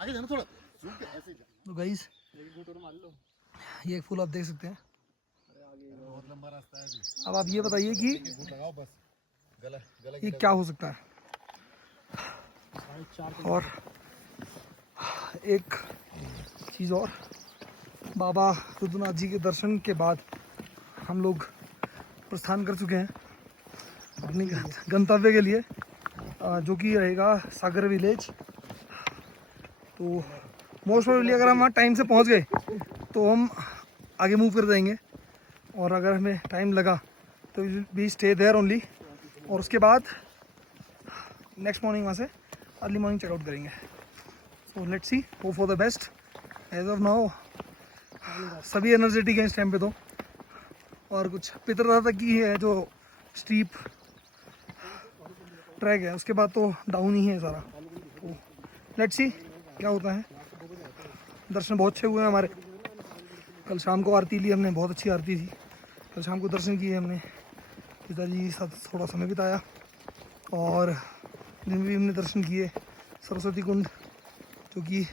आगे जाना थोड़ा, ऐसे जा। तो गाइस ये एक फूल आप देख सकते हैं। बहुत लंबा रास्ता है अभी। अब आप ये बताइए कि लगाओ बस, गला गला ये क्या हो सकता है। और एक चीज़ और, बाबा रुद्रनाथ जी के दर्शन के बाद हम लोग प्रस्थान कर चुके हैं अपने गंतव्य के लिए, जो कि रहेगा सागर विलेज। तो मोस्ट प्रोबेबली अगर हम वहाँ टाइम से पहुँच गए तो हम आगे मूव कर जाएंगे, और अगर हमें टाइम लगा तो वी स्टे देयर ओनली, और उसके बाद नेक्स्ट मॉर्निंग वहाँ से अर्ली मॉर्निंग चेकआउट करेंगे। So let's see, hope for the best. As of now सभी एनर्जेटिक हैं इस टाइम पे तो, और कुछ पितरदा तक की है जो स्टीप ट्रैक है, उसके बाद तो डाउन ही है सारा। तो लेट्स सी क्या होता है। दर्शन बहुत अच्छे हुए हैं हमारे। कल शाम को आरती ली हमने, बहुत अच्छी आरती थी। कल शाम को दर्शन किए हमने, पिताजी के साथ थोड़ा समय बिताया, और दिन में भी हमने दर्शन किए सरस्वती कुंड, जो कि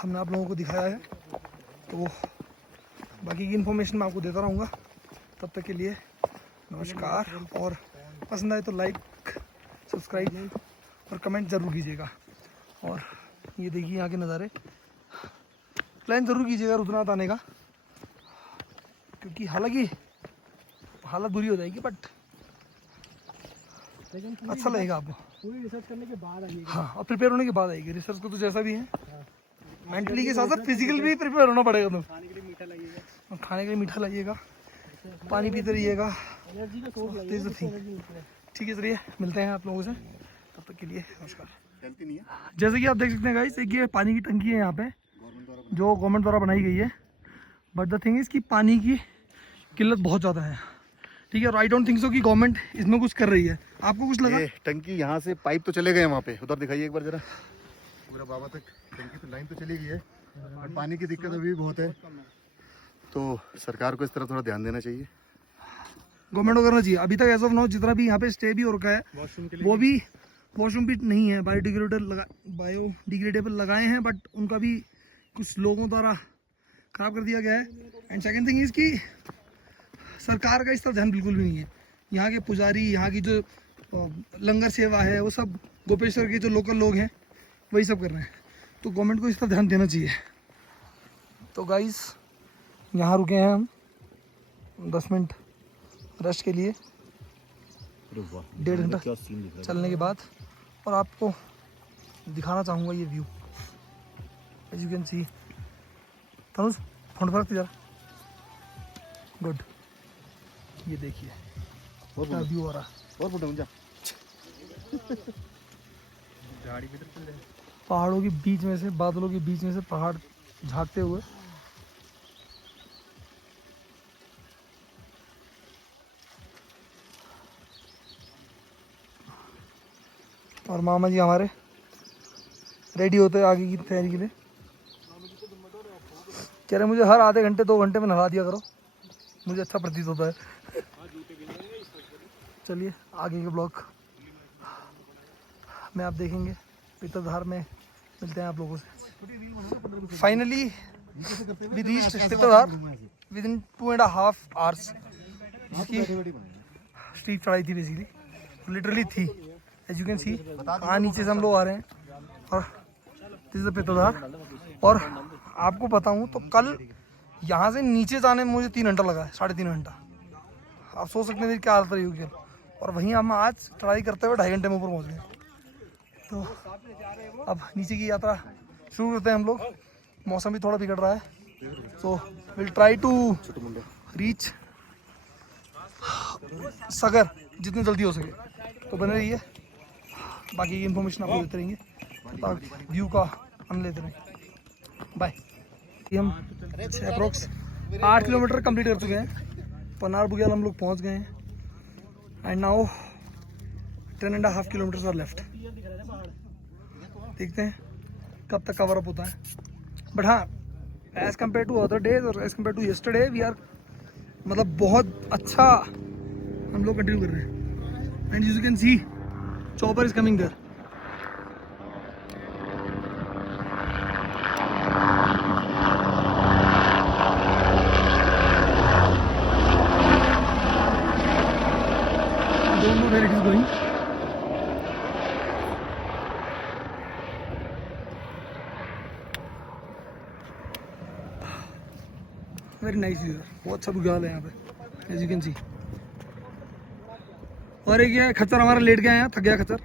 हमने आप लोगों को दिखाया है। तो बाकी की इन्फॉर्मेशन मैं आपको देता रहूँगा। तब तक के लिए नमस्कार, और पसंद आए तो लाइक, सब्सक्राइब और कमेंट ज़रूर कीजिएगा। और ये देखिए यहाँ के नज़ारे, प्लान ज़रूर कीजिएगा रुद्रनाथ आने का, क्योंकि हालांकि हालत बुरी हो जाएगी बट अच्छा लगेगा आपको। पूरी रिसर्च करने के बाद आइएगा। हाँ, और प्रिपेयर होने के बाद आएगी। रिसर्च को तो जैसा भी है, मेंटली के साथ साथ फिजिकल भी प्रिपेयर होना पड़ेगा। तो खाने के लिए मीठा लाइएगा, खाने के लिए मीठा लाइएगा, पानी पीते रहिएगा। एनर्जी का सोर्स लाइएगा। ठीक है, चलिए मिलते हैं आप लोगों से, तब तक के लिए नमस्कार। चलती नहीं है जैसे कि आप देख सकते हैं गाइस, एक ये पानी की टंकी है यहाँ पे, जो गवर्नमेंट द्वारा बनाई गई है। बट द थिंग इज़ कि पानी की किल्लत बहुत ज़्यादा है, ठीक है। और आई डोंट थिंक सो कि गवर्नमेंट इसमें कुछ कर रही है। आपको कुछ लगा? ये टंकी यहाँ से पाइप तो चले गए वहाँ पे, उधर दिखाइए एक बार जरा, पूरा बाबा तक टंकी तो लाइन तो चली गई है, बट पानी की दिक्कत अभी भी बहुत है। तो सरकार को इस तरफ थोड़ा ध्यान देना चाहिए, गवर्नमेंट को करना चाहिए। अभी तक एज ऑफ नाउ जितना भी यहाँ पे स्टे भी हो रखा है, वो भी वॉशरूम भी नहीं है, बायोडिग्रेडेबल लगाए हैं, बट उनका भी कुछ लोगों द्वारा ख़राब कर दिया गया है। एंड सेकंड थिंग इज़ कि सरकार का इस तरफ ध्यान बिल्कुल भी नहीं है। यहाँ के पुजारी, यहाँ की जो लंगर सेवा है, वो सब गोपेश्वर के जो लोकल लोग हैं वही सब कर रहे हैं। तो गवर्नमेंट को इस तरफ ध्यान देना चाहिए। तो गाइस यहाँ रुके हैं हम 10 मिनट रेस्ट के लिए, 1.5 घंटा चलने के बाद, और आपको दिखाना चाहूँगा ये view. As you can see, Tanuj phone पर जरा, गुड, ये देखिए क्या व्यू आ रहा है। पहाड़ों के बीच में से, बादलों के बीच में से पहाड़ झांकते हुए, और मामा जी हमारे रेडी होते हैं आगे की तैयारी के लिए। कह रहे मुझे हर आधे घंटे 2 घंटे में नहा दिया करो, मुझे अच्छा प्रतीत होता है। चलिए आगे के ब्लॉग में आप देखेंगे। पितरधार में मिलते हैं आप लोगों से। Finally we reached Pitardhar within 2.5 hours. इसकी स्टीप चढ़ाई थी, बेसिकली लिटरली थी। एज यू कैन सी, कहाँ नीचे से हम लोग आ रहे हैं, और दिस इज पितरधार। और आपको बताऊं तो कल यहाँ से नीचे जाने में मुझे 3 घंटा लगा है, 3.5 घंटा। आप सोच सकते हैं क्या हालत रही होगी। और वहीं हम आज चढ़ाई करते हुए 2.5 घंटे में ऊपर पहुँच गए। तो अब नीचे की यात्रा शुरू करते हैं हम लोग। मौसम भी थोड़ा बिगड़ रहा है, so will try to reach Sagar जितनी जल्दी हो सके। तो बने रहिए, बाकी की इन्फॉर्मेशन आपको देते रहेंगे, व्यू का आनंद लेते रहेंगे। बाय। हम अप्रोक्स 8 किलोमीटर कंप्लीट कर चुके हैं। पनार बुग्याल हम लोग पहुंच गए हैं, and now 10.5 kilometre are left. देखते हैं कब तक कवर अप होता है। बट हाँ, as compare to other days और as compare to yesterday, we are मतलब बहुत अच्छा हम लोग कंटिन्यू कर रहे हैं। And you can see chopper is coming there. Very nice view, बहुत अच्छा बुग्याल है यहाँ पे, एज यू कैन सी। और एक ये खच्चर हमारा लेट गया है यहाँ, थक गया खच्चर।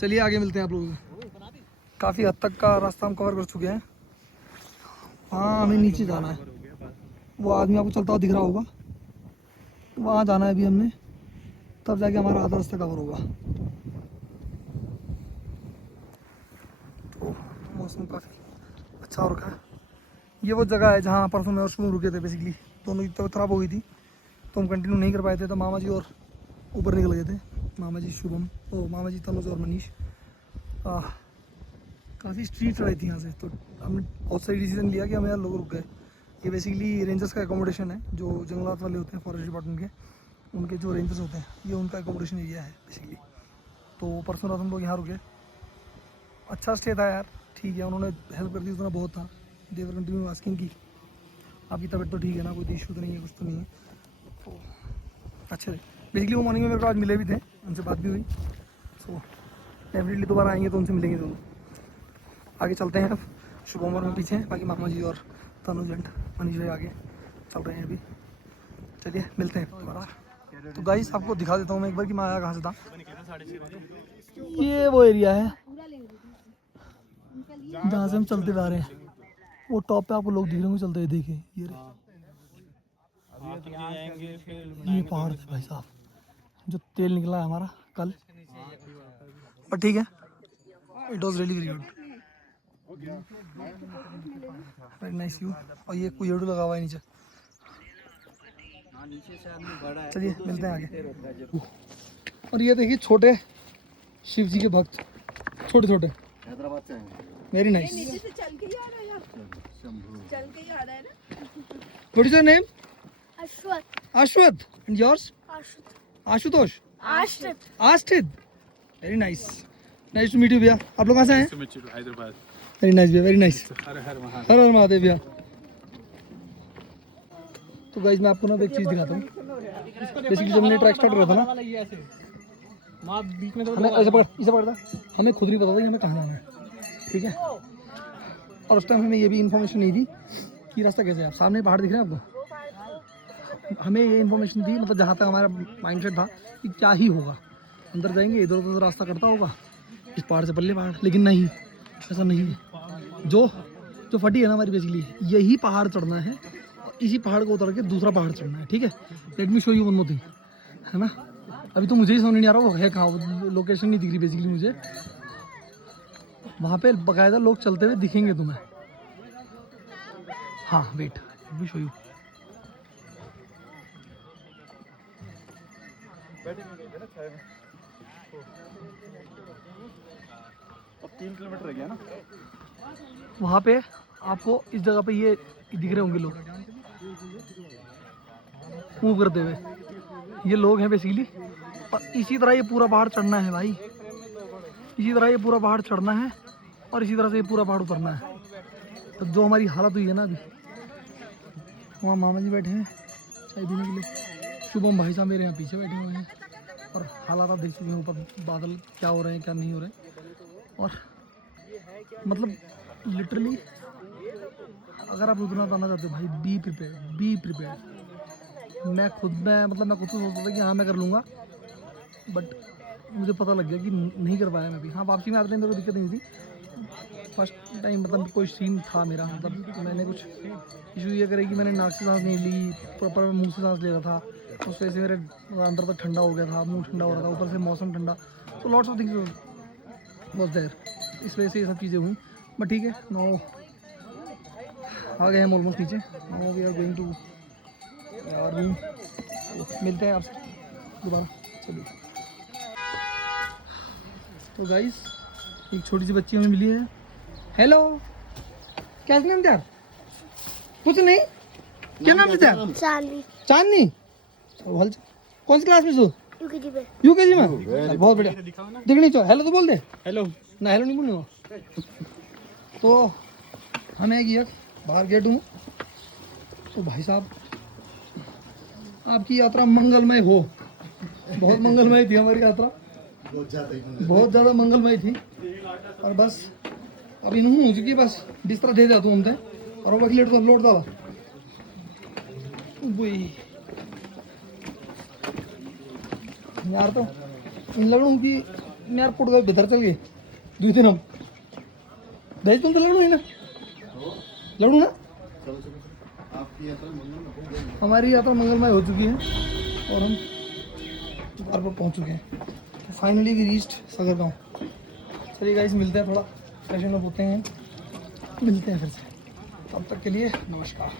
चलिए आगे मिलते हैं आप लोगों से। काफ़ी हद तक का रास्ता हम कवर कर चुके हैं। हाँ हमें नीचे जाना है, वो आदमी आपको चलता हुआ दिख रहा होगा, वहाँ जाना है अभी हमने, तब जाके हमारा आधा रास्ता कवर होगा। तो मौसम काफ़ी अच्छा हो रखा है। ये वो जगह है जहाँ परसों में और शुभ रुके थे। बेसिकली दोनों की तबीयत खराब हो गई थी तो हम कंटिन्यू नहीं कर पाए थे, तो मामा जी और ऊपर निकल गए थे, मामा जी शुभम, ओ मामा जी तनुज और मनीष। काफ़ी स्ट्रीट रही थी यहाँ से, तो हमने बहुत सही डिसीजन लिया कि हम यहाँ लोग रुक गए। ये बेसिकली रेंजर्स का एकोमोडेशन है, जो जंगलात वाले होते हैं फॉरेस्ट डिपार्टमेंट के, उनके जो रेंजर्स होते हैं, ये उनका एकोमोडेशन एरिया है बेसिकली। तो परसों रात हम लोग यहाँ रुके, अच्छा स्टे था यार, ठीक है, उन्होंने हेल्प कर दी, उतना बहुत था। देवर कंटिन्यू आस्किंग की आपकी तबीयत तो ठीक है ना, कोई इशू तो नहीं है, कुछ तो नहीं है, तो अच्छे थे। बेसिकली वो मॉर्निंग में मेरे को आज मिले भी थे, उनसे बात भी हुई। सो डेफिनेटली दोबारा आएंगे तो उनसे मिलेंगे दोनों। आगे चलते हैं अब, शुभम और में पीछे हैं, बाकी मामा जी और तनुज एंड मनीष भाई आगे चल रहे हैं अभी। चलिए मिलते हैं दोबारा। तो गाइस आपको दिखा देता हूँ मैं एक बार कि मैं आया कहाँ से था। ये वो एरिया है जहाँ से हम चलते हुए आ रहे हैं, वो टॉप पे आपको लोग दिख रहे होंगे चलते हुए, देखिए ये पहाड़ थे भाई साहब, जो तेल निकला है हमारा कल, पर ठीक है, it was really very good, very nice view. और ये कुएडू लगा हुआ है नीचे। चलिए मिलते हैं आगे। और ये देखिए छोटे शिव जी के भक्त, छोटे छोटे, हैदराबाद से आएंगे। Very nice. नीचे से चल के ही आ रहा है यार, चल के ही आ रहा है ना। What is your name? अश्वत। Ashwath. And yours? आशुत। Ashutosh. आश्रित। Astrid. Very nice. Nice to meet you भैया। आप लोग कहाँ से हैं? हैदराबाद। Very nice भैया, very nice. हर हर महादेव। हर हर महादेव भैया। तो गाइस मैं आपको ना एक चीज़ दिखाता हूँ। बेसिकली जब हमने ट्रैक स्टार्ट करा था ना, ये ऐसे माँ बीच में तो हमें ऐसे पकड़, इसे पकड़ता, हमें खुद नहीं पता था कि हमें कहाँ जाना है, ठीक है। और उस टाइम हमें ये भी इन्फॉर्मेशन नहीं थी कि रास्ता कैसे है। सामने पहाड़ दिख रहे हैं आपको, हमें ये इन्फॉर्मेशन थी, मतलब जहाँ तक हमारा माइंडसेट था कि क्या ही होगा, अंदर जाएंगे इधर उधर रास्ता करता होगा, इस पहाड़ से पल्ले पहाड़, लेकिन नहीं, ऐसा नहीं है। जो जो फटी है ना हमारी, बेसिकली यही पहाड़ चढ़ना है और इसी पहाड़ को उतर के दूसरा पहाड़ चढ़ना है, ठीक है। Late me show you one more thing, है ना। अभी तो मुझे ही समझ नहीं आ रहा वो है कहाँ, लोकेशन नहीं दिख रही बेसिकली मुझे। वहाँ पे बाकायदा लोग चलते हुए दिखेंगे तुम्हें। हाँ wait, let me show you. अब 3 किलोमीटर रह गया ना। वहाँ पे आपको इस जगह पे ये दिख रहे होंगे लोग मूव करते हुए, ये लोग हैं बेसिकली। और इसी तरह ये पूरा पहाड़ चढ़ना है भाई, इसी तरह ये पूरा पहाड़ चढ़ना है और इसी तरह से ये पूरा पहाड़ उतरना है। तो जो हमारी हालत हुई है ना अभी, वहाँ मामा जी बैठे हैं चाय पीने के लिए, शुभम भाई साहब मेरे यहाँ पीछे बैठे हुए हैं, और हालात आप देख चुके हैं, ऊपर बादल क्या हो रहे हैं क्या नहीं हो रहे। और मतलब लिटरली अगर आप रुकना तो आना चाहते हो भाई, बी प्रिपेयर। मैं खुद को सोचता था कि हाँ मैं कर लूँगा, बट मुझे पता लग गया कि नहीं कर पाया मैं भी। हाँ वापसी में आते मेरे को दिक्कत नहीं थी, फर्स्ट टाइम मतलब कोई सीन था मेरा, मतलब मैंने कुछ इशू ये करे कि मैंने नाक से सांस नहीं ली, प्रॉपर मुंह से सांस ले रहा था, उस वजह से मेरे अंदर तक ठंडा हो गया था, मुंह ठंडा हो रहा था, ऊपर से मौसम ठंडा, तो lots of things was there, इस वजह से ये सब चीज़ें हुई। बट ठीक है, नो आ गए हम ऑलमोस्ट नीचे, no we are going to our room. मिलते हैं आपसे दोबारा। चलिए। तो गाइस एक छोटी सी बच्ची हमें मिली है। हेलो, क्या नाम था? कुछ नहीं, क्या नाम था? चांदी। चांदनी। कौन सी क्लास में तू? यूकेजी में। चल, बहुत बढ़िया। दिख नहीं तो हेलो तो बोल दे। हेलो ना हेलो नहीं बोलूँगा। तो हमें एक बाहर गेट हूँ। तो भाई साहब आपकी यात्रा मंगलमय हो। बहुत मंगलमय थी हमारी यात्रा, बहुत ज़्यादा मंगलमय थी। और बस अभी नहीं हो चुकी, बस बिस्तर दे जा तू हमसे, और बाकी लोड डालो वही यार। तो इन लगणू की यार पुट गए भीतर चल गए 2 दिन हम दही तुम तो लड़ू ही ना लड़ू ना। आपकी यात्रा मंगल हमारी यात्रा मंगलमय हो चुकी है और हम द्वार पर पहुंच चुके हैं। तो फाइनली वी रीच्ड सगर गाँव। चलिए गाइस मिलते हैं, थोड़ा फ्रेशन अप होते हैं, मिलते हैं फिर से। तब तक के लिए नमस्कार।